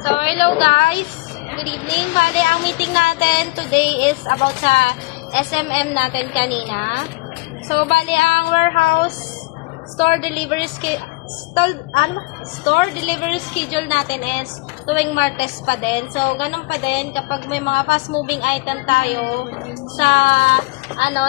So, hello guys! Good evening. Bale, ang meeting natin today is about sa SMM natin kanina. So, bale, ang warehouse store delivery schedule natin is tuwing Martes pa din. So, ganun pa din kapag may mga fast moving item tayo sa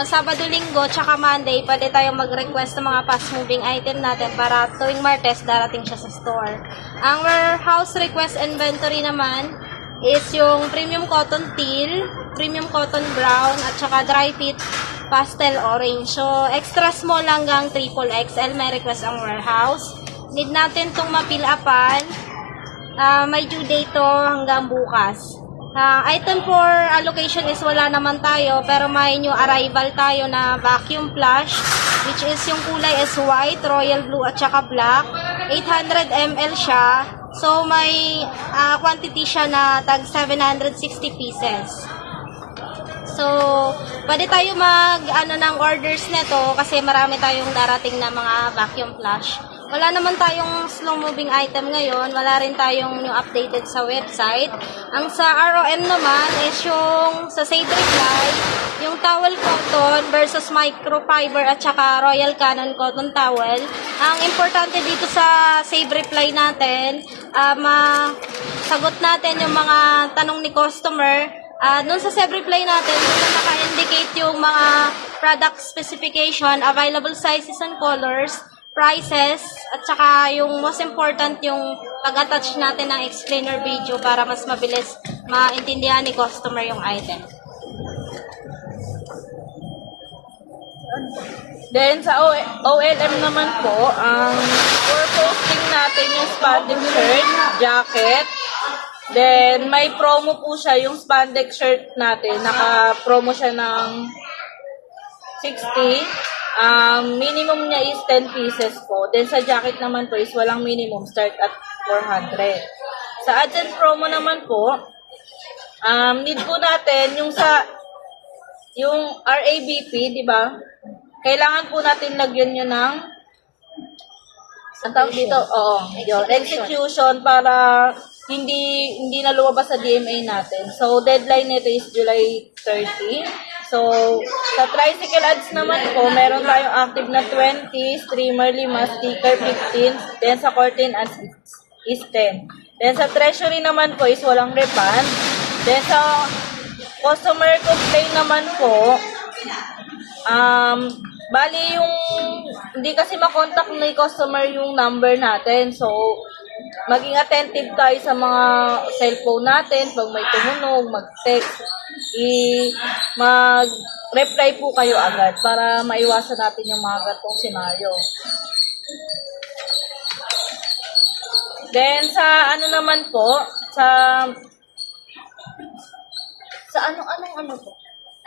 Sabado, Linggo, tsaka Monday, pwede tayong mag-request ng mga fast moving item natin para tuwing Martes darating siya sa store. Ang warehouse request inventory naman is yung premium cotton teal, premium cotton brown, at saka dry fit pastel orange. So, extra small hanggang triple XL may request ang warehouse. Need natin itong mapil-upan. May due date to hanggang bukas. Item for allocation is wala naman tayo, pero may new arrival tayo na vacuum flush, which is yung kulay is white, royal blue, at saka black. 800 ml siya. So, may quantity siya na tag 760 pieces. So, pwede tayo ng orders nito kasi marami tayong darating na mga vacuum flush. Wala naman tayong slow moving item ngayon. Wala rin tayong new updated sa website. Ang sa ROM naman is yung sa Save Reply, yung towel cotton versus microfiber at saka Royal Canon cotton towel. Ang importante dito sa Save Reply natin, masagot natin yung mga tanong ni customer. Doon sa Save Reply natin, doon na naka-indicate yung mga product specification, available sizes and colors, prices, at saka yung most important yung pag-attach natin ng explainer video para mas mabilis maintindihan ni customer yung item. Then, sa OLM naman po, for posting natin yung spandex shirt, jacket. Then, may promo po siya, yung spandex shirt natin. Naka-promo siya ng 60. Minimum niya is 10 pieces po. Then, sa jacket naman po is walang minimum, start at 400. Sa agent promo naman po, need po natin yung RABP, di ba? Kailangan po natin lagyan nyo ng ang tawag dito, yun, execution para hindi na lumabas sa DMA natin. So, deadline nito is July 30. So, sa tricycle ads naman po, meron tayong active na 20, streamer 5, sticker 15, then sa curtain ads is 10. Then sa treasury naman po is walang refund. Then sa customer complaint naman po, bali yung hindi kasi makontak ni customer yung number natin. So, maging attentive tayo sa mga cellphone natin. Pag may tumunog, mag-text, mag-reply po kayo agad para maiwasan natin yung mga gatong senaryo. Then, sa naman po, sa anong po?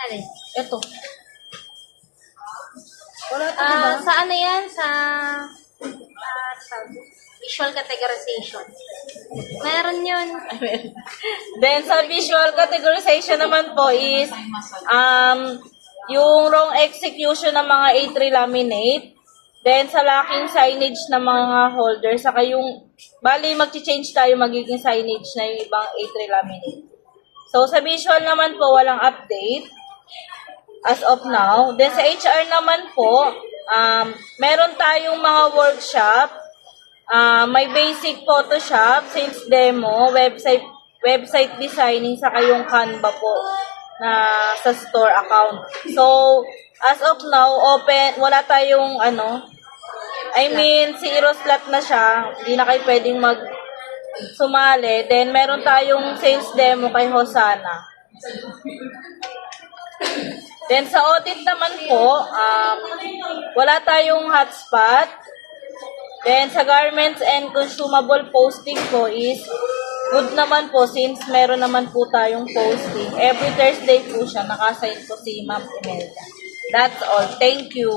Alin? Ito. Wala ito, diba? Sa yan? Sa visual categorization. Meron yun. Then, sa visual categorization naman po is yung wrong execution ng mga A3 laminate. Then, sa lacking signage ng mga holder. Saka yung, bali, mag-change tayo magiging signage na yung ibang A3 laminate. So, sa visual naman po, walang update as of now. Then, sa HR naman po, meron tayong mga workshop. May basic Photoshop, sales demo, website designing, saka yung Canva po na sa store account. So, as of now, open, wala tayong zero slot na siya. Hindi na kayo pwedeng sumali. Then, meron tayong sales demo kay Hosanna. Then, sa audit naman po, wala tayong hotspot. Then, sa garments and consumable posting po is good naman po since meron naman po tayong posting. Every Thursday po siya, nakasign po si Ma'am Imelda. That's all. Thank you.